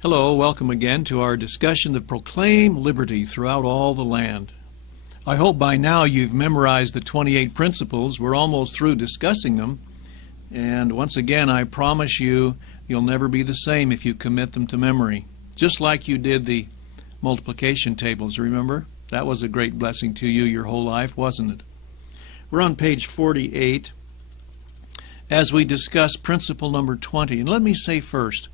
Hello, welcome again to our discussion of Proclaim Liberty Throughout All the Land. I hope by now you've memorized the 28 principles. We're almost through discussing them. And once again, I promise you, you'll never be the same if you commit them to memory. Just like you did the multiplication tables, remember? That was a great blessing to you your whole life, wasn't it? We're on page 48 as we discuss principle number 20. And let me say first,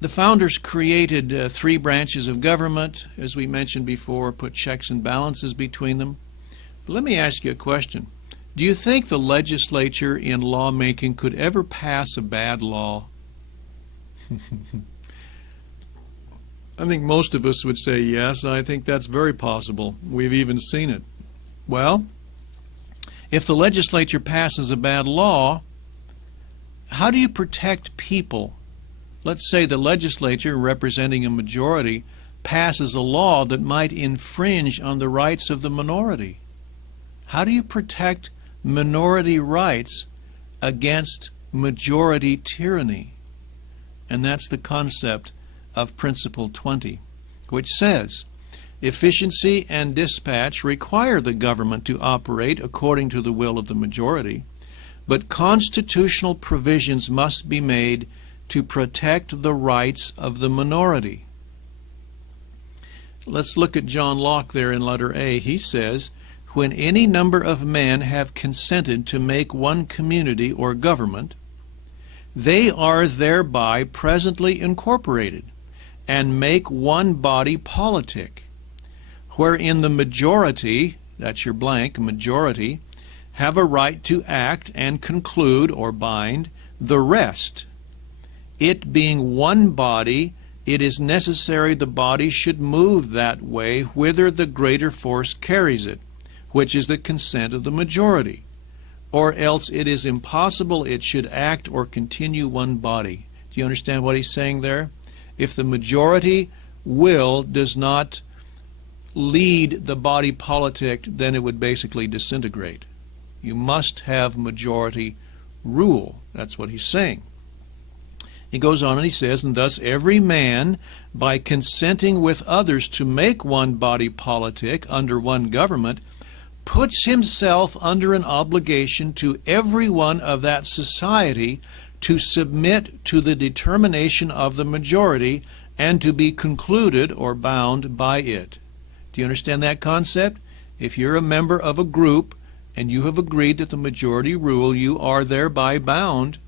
the founders created three branches of government, as we mentioned before, put checks and balances between them. But let me ask you a question. Do you think the legislature in lawmaking could ever pass a bad law? I think most of us would say yes. I think that's very possible. We've even seen it. Well, if the legislature passes a bad law, how do you protect people? Let's say the legislature, representing a majority, passes a law that might infringe on the rights of the minority. How do you protect minority rights against majority tyranny? And that's the concept of Principle 20, which says, efficiency and dispatch require the government to operate according to the will of the majority, but constitutional provisions must be made to protect the rights of the minority. Let's look at John Locke there in letter A. He says, when any number of men have consented to make one community or government, they are thereby presently incorporated and make one body politic, wherein the majority, that's your blank, majority, have a right to act and conclude or bind the rest. It being one body, it is necessary the body should move that way whither the greater force carries it, which is the consent of the majority, or else it is impossible it should act or continue one body. Do you understand what he's saying there? If the majority will does not lead the body politic, then it would basically disintegrate. You must have majority rule. That's what he's saying. He goes on and he says, and thus every man, by consenting with others to make one body politic under one government, puts himself under an obligation to every one of that society to submit to the determination of the majority and to be concluded or bound by it. Do you understand that concept? If you're a member of a group and you have agreed that the majority rule, you are thereby bound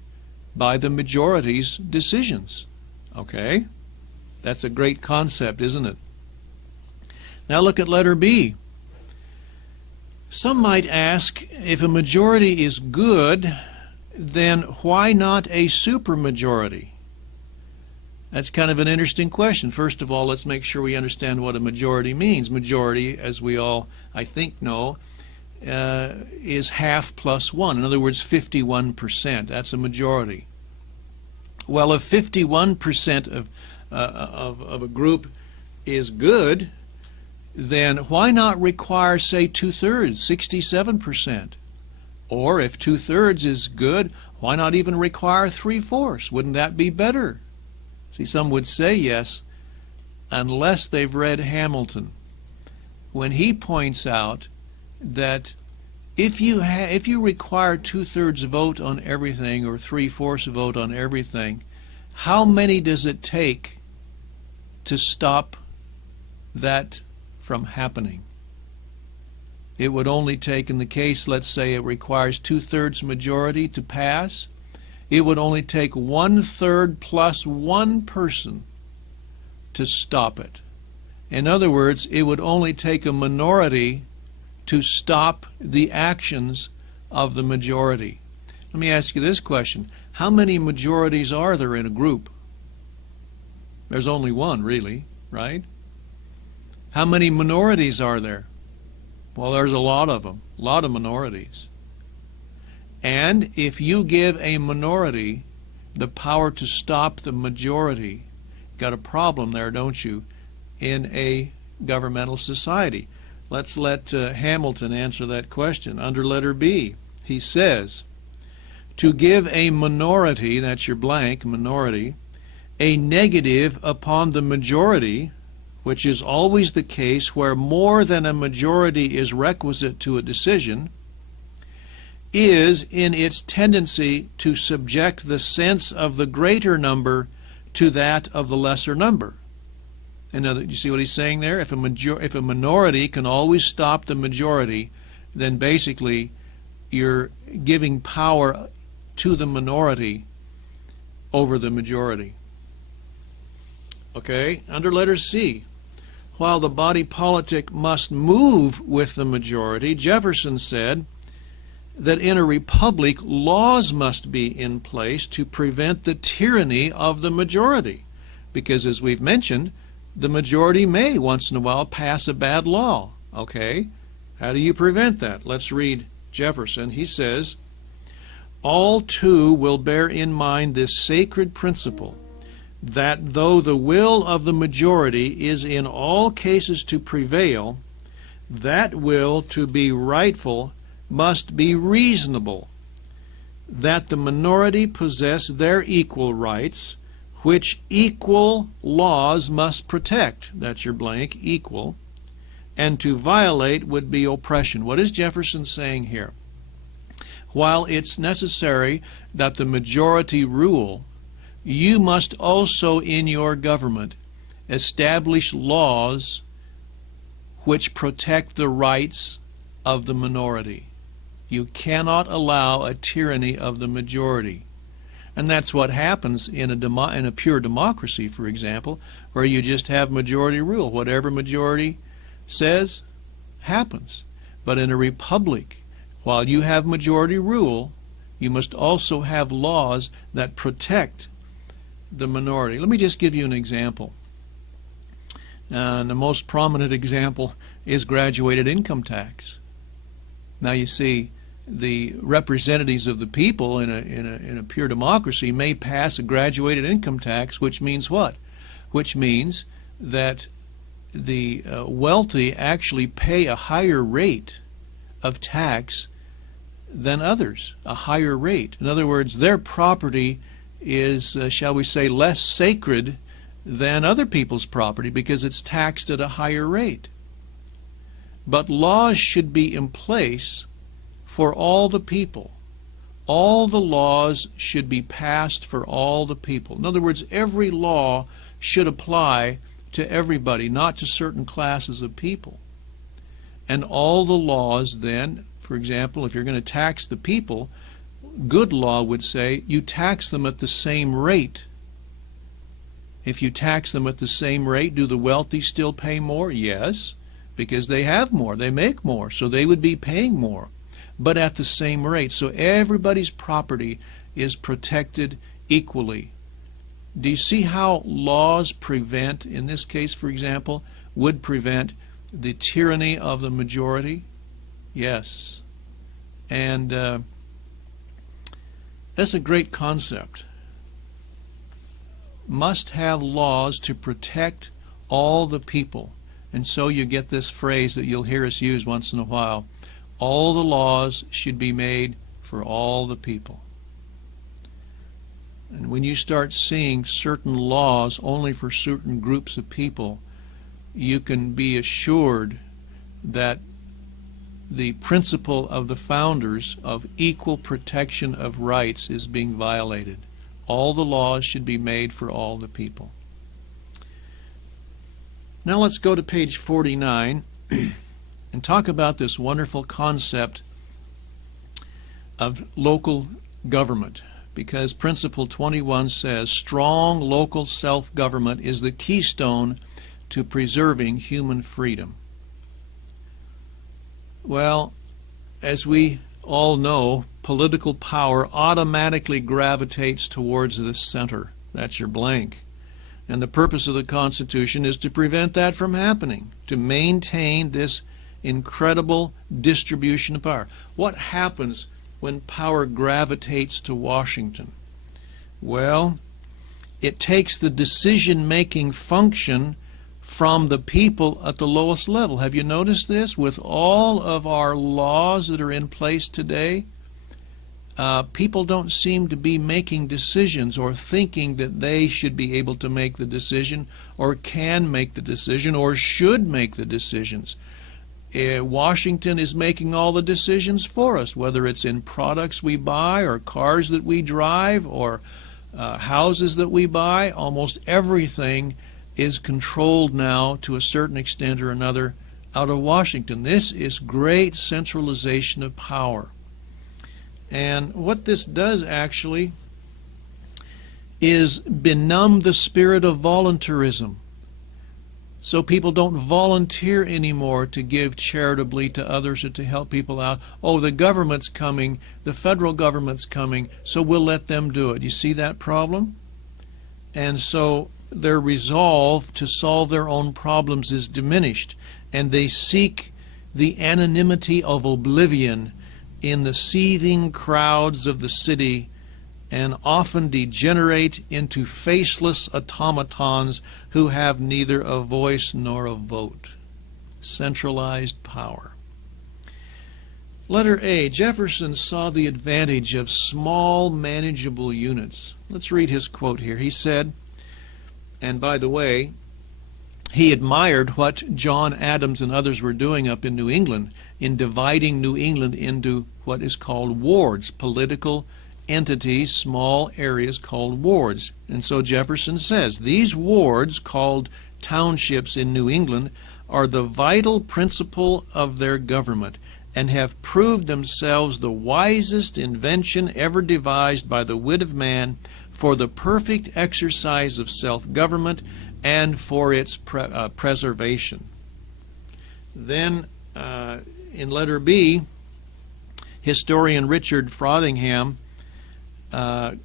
by the majority's decisions. Okay? That's a great concept, isn't it? Now look at letter B. Some might ask, if a majority is good, then why not a supermajority? That's kind of an interesting question. First of all, let's make sure we understand what a majority means. Majority, as we all, I think, know, is half plus one. In other words, 51%. That's a majority. Well, if 51% of a group is good, then why not require, say, 2/3, 67%? Or if 2/3 is good, why not even require 3/4? Wouldn't that be better? See, some would say yes, unless they've read Hamilton, when he points out that if you require 2/3 vote on everything or 3/4 vote on everything, how many does it take to stop that from happening? It would only take, in the case, let's say it requires 2/3 majority to pass, it would only take 1/3 plus one person to stop it. In other words, it would only take a minority to stop the actions of the majority. Let me ask you this question. How many majorities are there in a group? There's only one, really, right? How many minorities are there? Well, there's a lot of them, a lot of minorities. And if you give a minority the power to stop the majority, you've got a problem there, don't you, in a governmental society? Let's let Hamilton answer that question. Under letter B, he says, to give a minority, that's your blank, minority, a negative upon the majority, which is always the case where more than a majority is requisite to a decision, is in its tendency to subject the sense of the greater number to that of the lesser number. You see what he's saying there? If a minority can always stop the majority, then basically you're giving power to the minority over the majority. Okay, under letter C, while the body politic must move with the majority, Jefferson said that in a republic laws must be in place to prevent the tyranny of the majority, because as we've mentioned, the majority may once in a while pass a bad law. Okay, how do you prevent that? Let's read Jefferson. He says, all too will bear in mind this sacred principle, that though the will of the majority is in all cases to prevail, that will to be rightful must be reasonable, that the minority possess their equal rights, which equal laws must protect. That's your blank, equal. And to violate would be oppression. What is Jefferson saying here? While it's necessary that the majority rule, you must also in your government establish laws which protect the rights of the minority. You cannot allow a tyranny of the majority. And that's what happens in a pure democracy, for example, where you just have majority rule. Whatever majority says happens. But in a republic, while you have majority rule, you must also have laws that protect the minority. Let me just give you an example. And the most prominent example is graduated income tax. Now you see, the representatives of the people in a pure democracy may pass a graduated income tax, which means what? Which means that the wealthy actually pay a higher rate of tax than others, a higher rate. In other words, their property is, shall we say, less sacred than other people's property because it's taxed at a higher rate. But laws should be in place for all the people. All the laws should be passed for all the people. In other words, every law should apply to everybody, not to certain classes of people. And all the laws then, for example, if you're going to tax the people, good law would say you tax them at the same rate. If you tax them at the same rate, do the wealthy still pay more? Yes, because they have more, they make more, so they would be paying more, but at the same rate. So everybody's property is protected equally. Do you see how laws prevent, in this case, for example, would prevent the tyranny of the majority? Yes. And that's a great concept. Must have laws to protect all the people. And so you get this phrase that you'll hear us use once in a while. All the laws should be made for all the people. And when you start seeing certain laws only for certain groups of people, you can be assured that the principle of the founders of equal protection of rights is being violated. All the laws should be made for all the people. Now let's go to page 49 and talk about this wonderful concept of local government, because Principle 21 says strong local self-government is the keystone to preserving human freedom. Well, as we all know, political power automatically gravitates towards the center. That's your blank. And the purpose of the Constitution is to prevent that from happening, to maintain this incredible distribution of power. What happens when power gravitates to Washington? Well, it takes the decision-making function from the people at the lowest level. Have you noticed this? With all of our laws that are in place today, people don't seem to be making decisions or thinking that they should be able to make the decision or can make the decision or should make the decisions. Washington is making all the decisions for us, whether it's in products we buy or cars that we drive or houses that we buy. Almost everything is controlled now to a certain extent or another out of Washington. This is great centralization of power. And what this does actually is benumb the spirit of voluntarism. So people don't volunteer anymore to give charitably to others or to help people out. Oh, the government's coming, the federal government's coming, so we'll let them do it. You see that problem? And so their resolve to solve their own problems is diminished, and they seek the anonymity of oblivion in the seething crowds of the city, and often degenerate into faceless automatons who have neither a voice nor a vote. Centralized power. Letter A. Jefferson saw the advantage of small, manageable units. Let's read his quote here. He said, and by the way, he admired what John Adams and others were doing up in New England in dividing New England into what is called wards, political entities, small areas called wards. And so Jefferson says, these wards, called townships in New England, are the vital principle of their government and have proved themselves the wisest invention ever devised by the wit of man for the perfect exercise of self-government and for its preservation. Then in letter B, historian Richard Frothingham,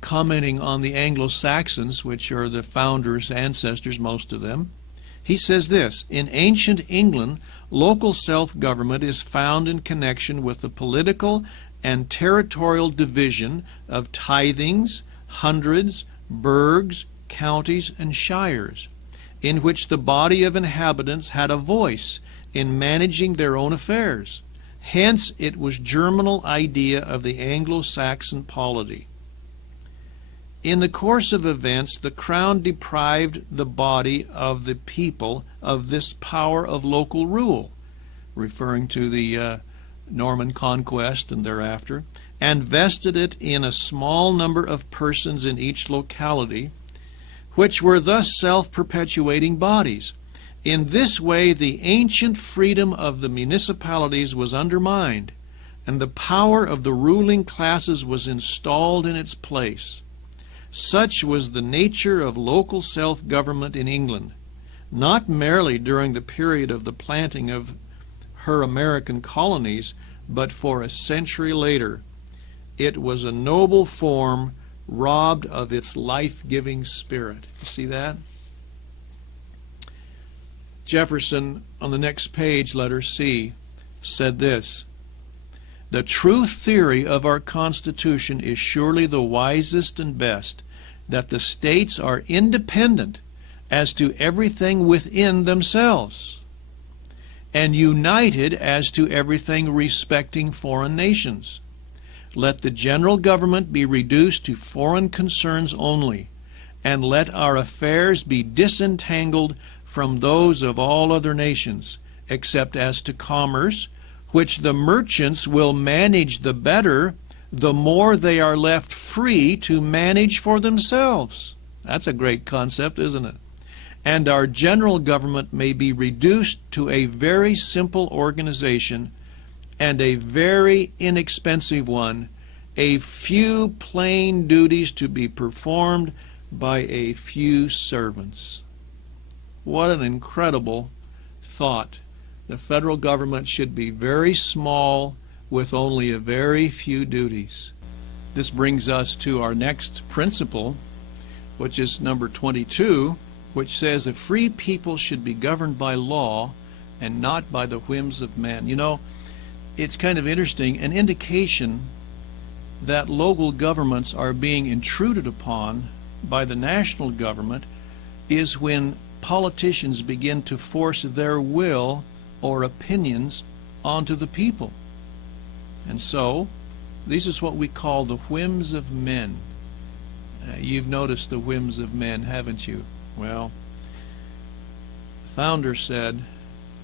commenting on the Anglo-Saxons, which are the founders, ancestors, most of them, he says this: in ancient England, local self-government is found in connection with the political and territorial division of tithings, hundreds, burghs, counties, and shires, in which the body of inhabitants had a voice in managing their own affairs. Hence it was germinal idea of the Anglo-Saxon polity. In the course of events, the crown deprived the body of the people of this power of local rule, referring to the Norman conquest and thereafter, and vested it in a small number of persons in each locality, which were thus self-perpetuating bodies. In this way, the ancient freedom of the municipalities was undermined, and the power of the ruling classes was installed in its place. Such was the nature of local self-government in England, not merely during the period of the planting of her American colonies, but for a century later. It was a noble form robbed of its life-giving spirit. You see that? Jefferson, on the next page, letter C, said this: the true theory of our Constitution is surely the wisest and best, that the states are independent as to everything within themselves, and united as to everything respecting foreign nations. Let the general government be reduced to foreign concerns only, and let our affairs be disentangled from those of all other nations, except as to commerce, which the merchants will manage the better, the more they are left free to manage for themselves. That's a great concept, isn't it? And our general government may be reduced to a very simple organization and a very inexpensive one, a few plain duties to be performed by a few servants. What an incredible thought. The federal government should be very small with only a very few duties. This brings us to our next principle, which is number 22, which says a free people should be governed by law and not by the whims of man. You know, it's kind of interesting, an indication that local governments are being intruded upon by the national government is when politicians begin to force their will or opinions onto the people. And so This is what we call the whims of men. You've noticed the whims of men, haven't you? Well, the founder said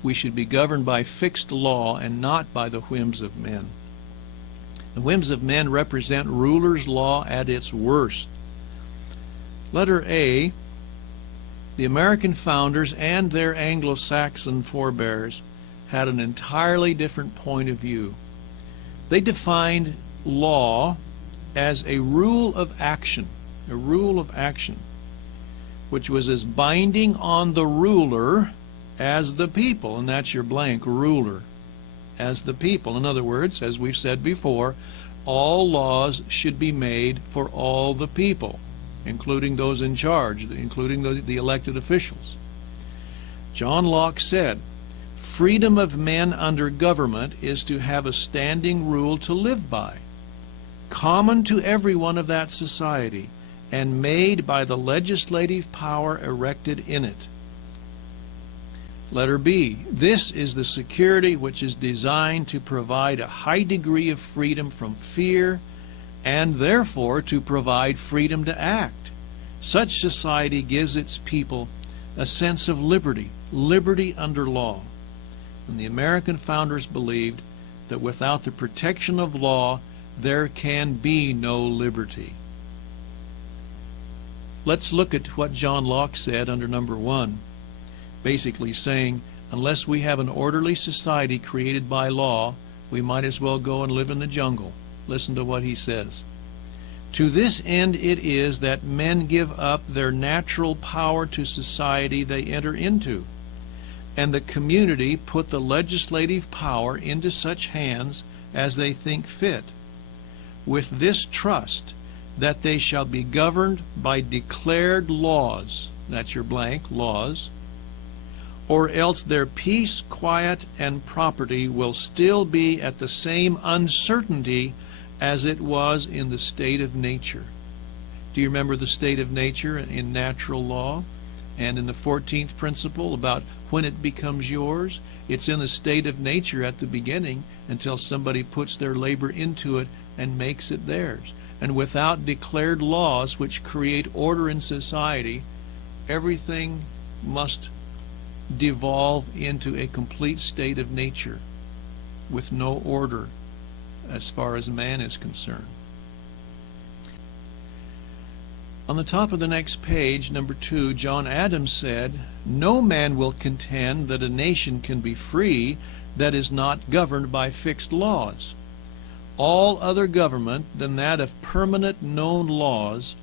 we should be governed by fixed law and not by the whims of men. The whims of men represent rulers' law at its worst. Letter A, the American founders and their Anglo-Saxon forebears had an entirely different point of view. They defined law as a rule of action, which was as binding on the ruler as the people, and that's your blank, ruler, as the people. In other words, as we've said before, all laws should be made for all the people, including those in charge, including the elected officials. John Locke said, freedom of men under government is to have a standing rule to live by, common to everyone of that society, and made by the legislative power erected in it. Letter B, this is the security which is designed to provide a high degree of freedom from fear, and therefore to provide freedom to act. Such society gives its people a sense of liberty, liberty under law. And the American founders believed that without the protection of law, there can be no liberty. Let's look at what John Locke said under number 1, basically saying, unless we have an orderly society created by law, we might as well go and live in the jungle. Listen to what he says. To this end it is that men give up their natural power to society they enter into, and the community put the legislative power into such hands as they think fit, with this trust that they shall be governed by declared laws, that's your blank, laws, or else their peace, quiet, and property will still be at the same uncertainty as it was in the state of nature. Do you remember the state of nature in natural law? And in the 14th principle about when it becomes yours, it's in the state of nature at the beginning until somebody puts their labor into it and makes it theirs. And without declared laws which create order in society, everything must devolve into a complete state of nature with no order as far as man is concerned. On the top of the next page, number 2, John Adams said, no man will contend that a nation can be free that is not governed by fixed laws. All other government than that of permanent known laws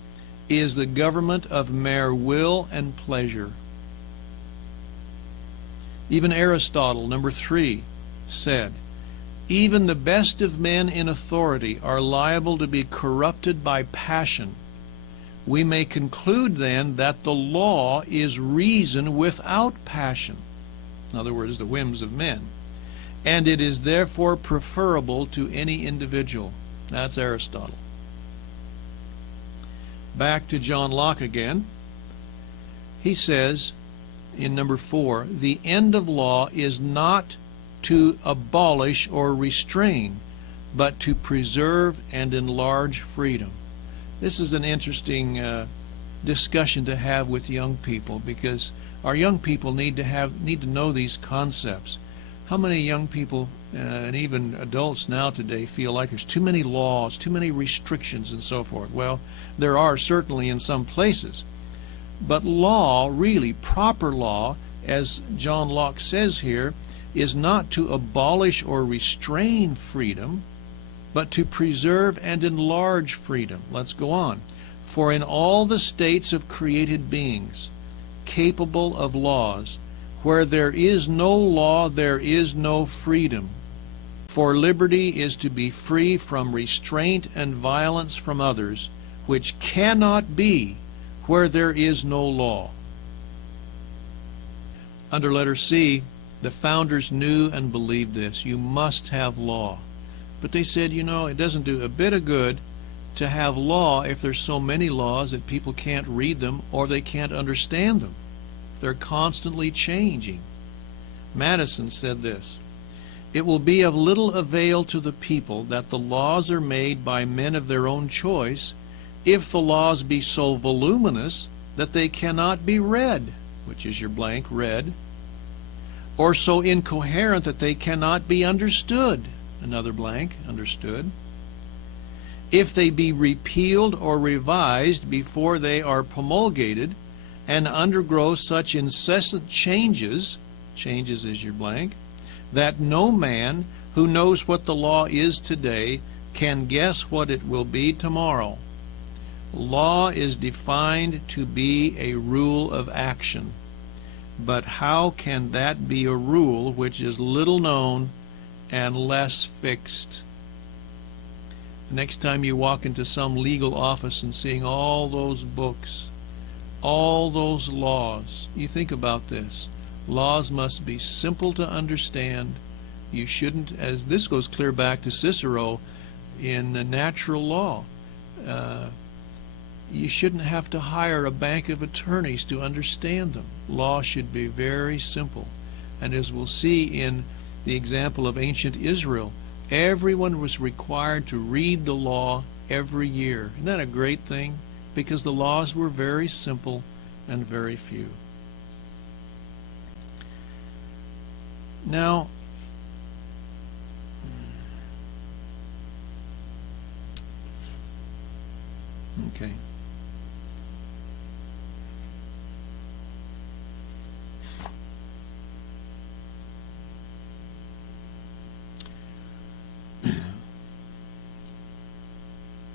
is the government of mere will and pleasure. Even Aristotle, number 3, said, even the best of men in authority are liable to be corrupted by passion. We may conclude then that the law is reason without passion, in other words, the whims of men, and it is therefore preferable to any individual. That's Aristotle. Back to John Locke again. He says in number 4, the end of law is not to abolish or restrain, but to preserve and enlarge freedom. This is an interesting discussion to have with young people, because our young people need to know these concepts. How many young people and even adults now today feel like there's too many laws, too many restrictions, and so forth? Well, there are certainly in some places, but law, really proper law, as John Locke says here, is not to abolish or restrain freedom, but to preserve and enlarge freedom. Let's go on. For in all the states of created beings, capable of laws, where there is no law, there is no freedom. For liberty is to be free from restraint and violence from others, which cannot be where there is no law. Under letter C, the founders knew and believed this. You must have law. But they said, you know, it doesn't do a bit of good to have law if there's so many laws that people can't read them or they can't understand them. They're constantly changing. Madison said this, It will be of little avail to the people that the laws are made by men of their own choice, if the laws be so voluminous that they cannot be read, which is your blank, read, or so incoherent that they cannot be understood, another blank, understood. If they be repealed or revised before they are promulgated, and undergo such incessant changes, changes is your blank, that no man who knows what the law is today can guess what it will be tomorrow. Law is defined to be a rule of action. But how can that be a rule which is little known and less fixed? The next time you walk into some legal office and seeing all those books, all those laws, you think about this. Laws must be simple to understand. You shouldn't, as this goes clear back to Cicero in natural law, you shouldn't have to hire a bank of attorneys to understand them. Law should be very simple. And as we'll see in the example of ancient Israel, everyone was required to read the law every year. Isn't that a great thing? Because the laws were very simple and very few. Now, okay.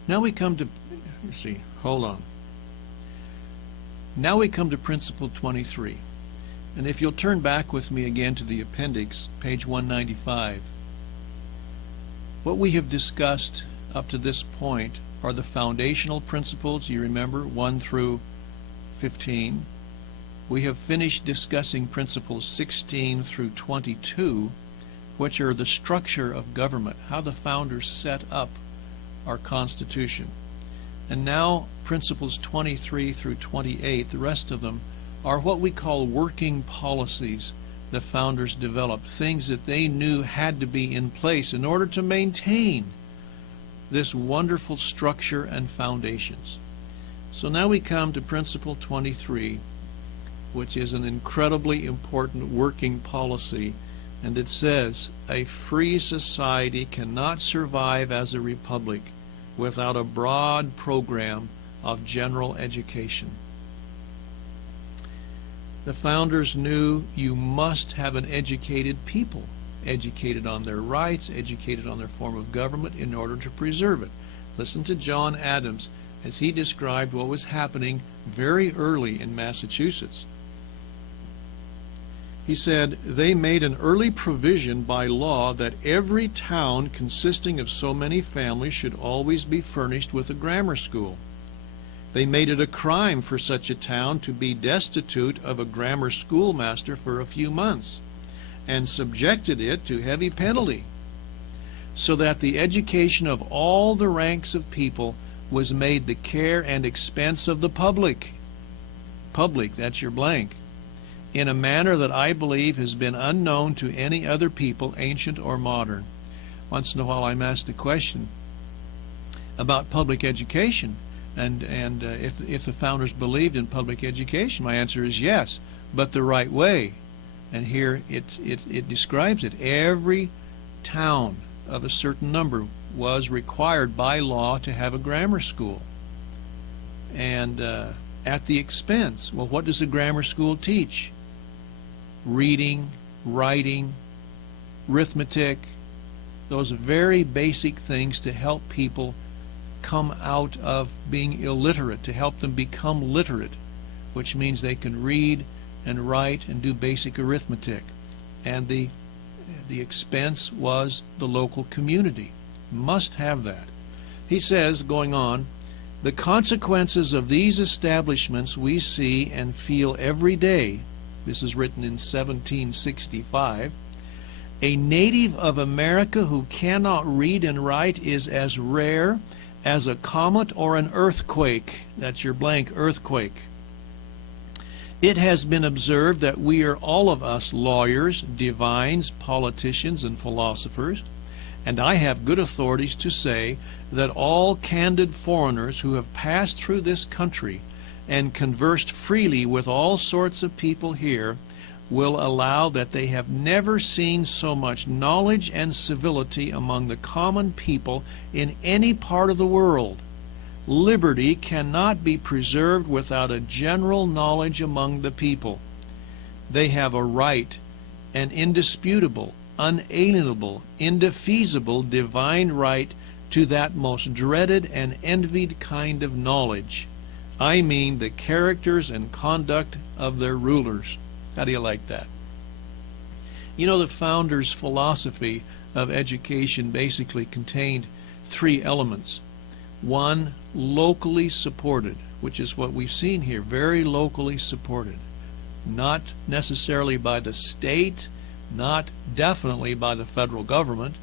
Now we come to, let's see, hold on. Now we come to principle 23. And if you'll turn back with me again to the appendix, page 195, what we have discussed up to this point are the foundational principles, you remember, 1 through 15. We have finished discussing principles 16 through 22, which are the structure of government, how the founders set up our Constitution. And now principles 23 through 28, the rest of them, are what we call working policies the founders developed, things that they knew had to be in place in order to maintain this wonderful structure and foundations. So now we come to principle 23, which is an incredibly important working policy, and it says, a free society cannot survive as a republic without a broad program of general education. The founders knew you must have an educated people, educated on their rights, educated on their form of government in order to preserve it. Listen to John Adams as he described what was happening very early in Massachusetts. He said, they made an early provision by law that every town consisting of so many families should always be furnished with a grammar school. They made it a crime for such a town to be destitute of a grammar schoolmaster for a few months, and subjected it to heavy penalty, so that the education of all the ranks of people was made the care and expense of the public. Public, that's your blank. In a manner that I believe has been unknown to any other people, ancient or modern. Once in a while I'm asked a question about public education, and if the founders believed in public education, my answer is yes, but the right way. And here it describes it. Every town of a certain number was required by law to have a grammar school. And at the expense, well, what does a grammar school teach? Reading, writing, arithmetic, those very basic things to help people come out of being illiterate, to help them become literate, which means they can read and write and do basic arithmetic. And the expense was the local community. Must have that. He says, going on, the consequences of these establishments we see and feel every day. This is written in 1765. A native of America who cannot read and write is as rare as a comet or an earthquake. That's your blank, earthquake. It has been observed that we are all of us lawyers, divines, politicians, and philosophers, and I have good authorities to say that all candid foreigners who have passed through this country and conversed freely with all sorts of people here will allow that they have never seen so much knowledge and civility among the common people in any part of the world. Liberty cannot be preserved without a general knowledge among the people. They have a right, an indisputable, unalienable, indefeasible divine right to that most dreaded and envied kind of knowledge. I mean the characters and conduct of their rulers. How do you like that? You know, the founders' philosophy of education basically contained three elements. One, locally supported, which is what we've seen here, very locally supported. Not necessarily by the state, not definitely by the federal government,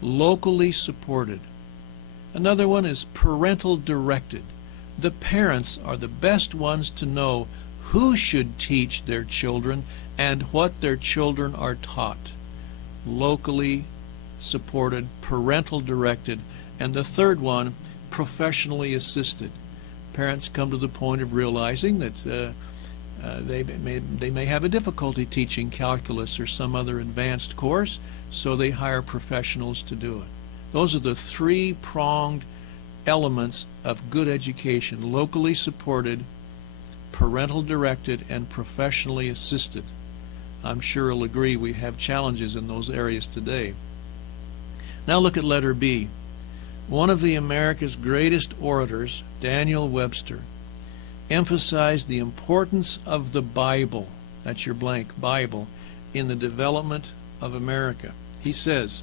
locally supported. Another one is parental directed. The parents are the best ones to know who should teach their children and what their children are taught. Locally supported, parental directed. And the third one, professionally assisted. Parents come to the point of realizing that they may have a difficulty teaching calculus or some other advanced course, so they hire professionals to do it. Those are the three-pronged elements of good education: locally supported, parental directed, and professionally assisted. I'm sure you'll agree we have challenges in those areas today. Now look at letter B. One of the America's greatest orators, Daniel Webster, emphasized the importance of the Bible, that's your blank, Bible, in the development of America. He says,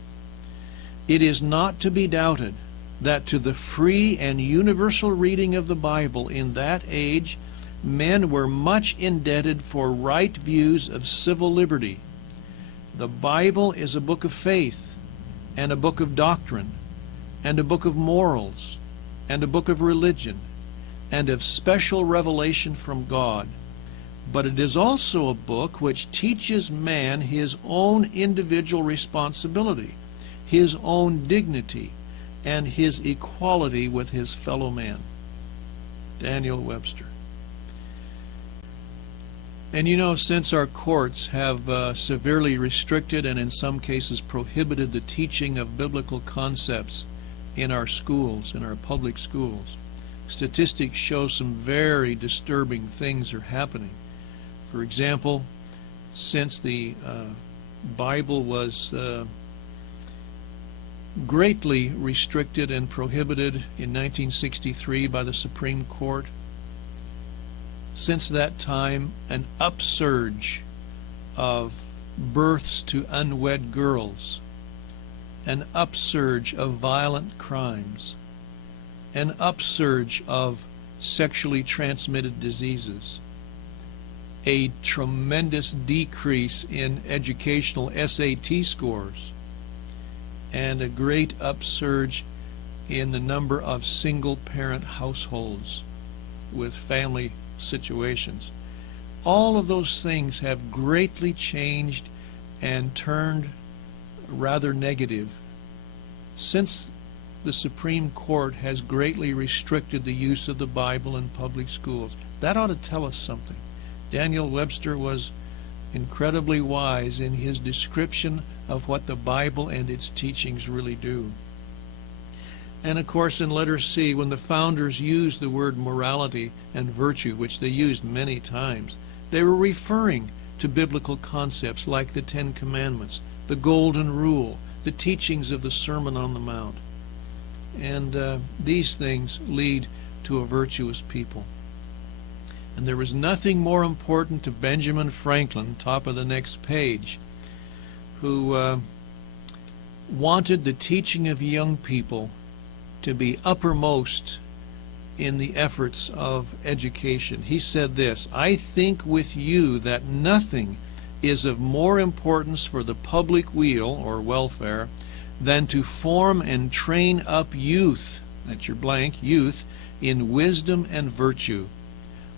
"It is not to be doubted that to the free and universal reading of the Bible in that age, men were much indebted for right views of civil liberty. The Bible is a book of faith, and a book of doctrine, and a book of morals, and a book of religion, and of special revelation from God. But it is also a book which teaches man his own individual responsibility, his own dignity, and his equality with his fellow man." Daniel Webster. And you know, since our courts have severely restricted and in some cases prohibited the teaching of biblical concepts in our schools, in our public schools, statistics show some very disturbing things are happening. For example, since the Bible was greatly restricted and prohibited in 1963 by the Supreme Court, since that time an upsurge of births to unwed girls, an upsurge of violent crimes, an upsurge of sexually transmitted diseases, a tremendous decrease in educational SAT scores, and a great upsurge in the number of single-parent households with family situations. All of those things have greatly changed and turned rather negative since the Supreme Court has greatly restricted the use of the Bible in public schools. That ought to tell us something. Daniel Webster was incredibly wise in his description of what the Bible and its teachings really do. And of course, in letter C, when the founders used the word morality and virtue, which they used many times, they were referring to biblical concepts like the Ten Commandments, the Golden Rule, the teachings of the Sermon on the Mount. And these things lead to a virtuous people. And there was nothing more important to Benjamin Franklin, top of the next page, who wanted the teaching of young people to be uppermost in the efforts of education. He said this, "I think with you that nothing is of more importance for the public weal, or welfare, than to form and train up youth," that's your blank, youth, "in wisdom and virtue.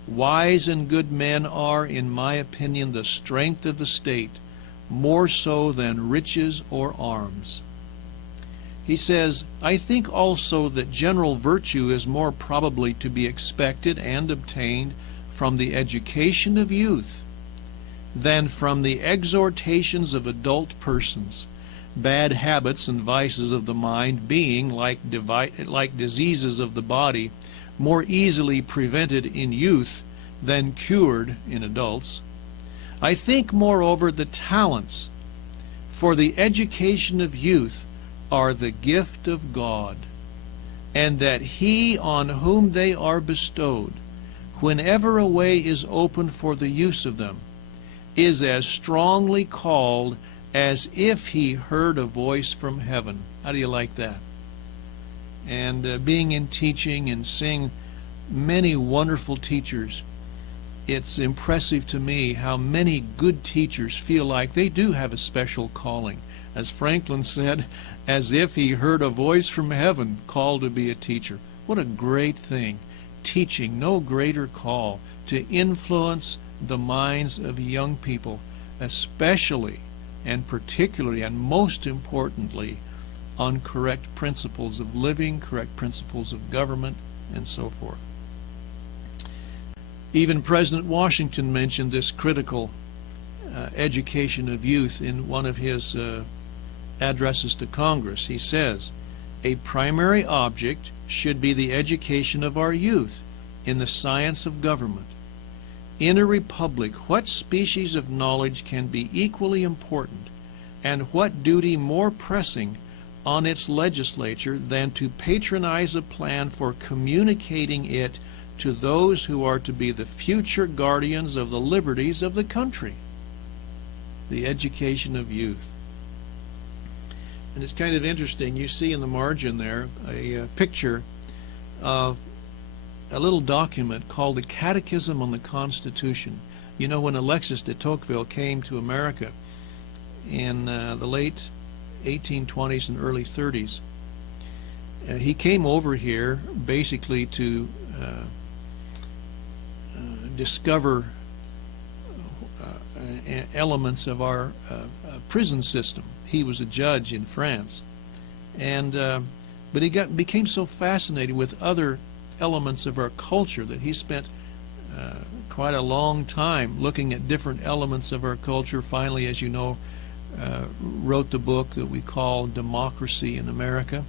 Wise and good men are, in my opinion, the strength of the state, more so than riches or arms. He says, I think also that general virtue is more probably to be expected and obtained from the education of youth than from the exhortations of adult persons, bad habits and vices of the mind being, like diseases of the body, more easily prevented in youth than cured in adults. I think, moreover, the talents for the education of youth are the gift of God, and that he on whom they are bestowed, whenever a way is opened for the use of them, is as strongly called as if he heard a voice from heaven. How do you like that? And being in teaching and seeing many wonderful teachers, it's impressive to me how many good teachers feel like they do have a special calling. As Franklin said, as if he heard a voice from heaven called to be a teacher. What a great thing. Teaching, no greater call to influence the minds of young people, especially and particularly and most importantly on correct principles of living, correct principles of government, and so forth. Even President Washington mentioned this critical education of youth in one of his addresses to Congress. He says, a primary object should be the education of our youth in the science of government. In a republic, what species of knowledge can be equally important, and what duty more pressing on its legislature than to patronize a plan for communicating it to those who are to be the future guardians of the liberties of the country? The education of youth. And it's kind of interesting. You see in the margin there a picture of a little document called the Catechism on the Constitution. You know, when Alexis de Tocqueville came to America in the late 1820s and early 30s, he came over here basically to discover elements of our prison system. He was a judge in France, and but he became so fascinated with other elements of our culture that he spent quite a long time looking at different elements of our culture. Finally, as you know, wrote the book that we call Democracy in America.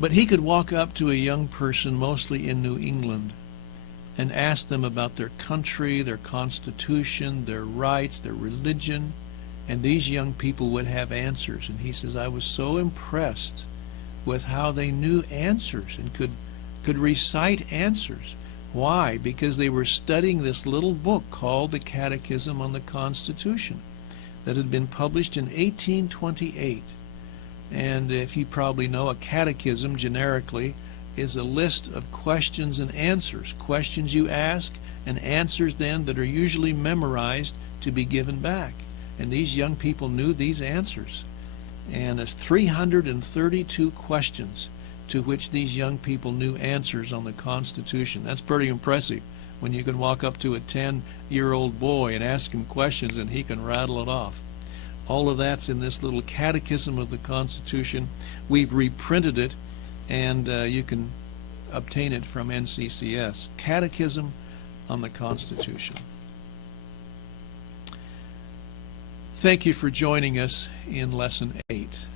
But he could walk up to a young person, mostly in New England, and ask them about their country, their constitution, their rights, their religion, and these young people would have answers. And he says, I was so impressed with how they knew answers and could recite answers. Why? Because they were studying this little book called the Catechism on the Constitution that had been published in 1828. And if you probably know, a catechism generically is a list of questions and answers. Questions you ask and answers then that are usually memorized to be given back. And these young people knew these answers. And there's 332 questions to which these young people knew answers on the Constitution. That's pretty impressive when you can walk up to a 10-year-old boy and ask him questions and he can rattle it off. All of that's in this little Catechism of the Constitution. We've reprinted it, and you can obtain it from NCCS. Catechism on the Constitution. Thank you for joining us in Lesson 8.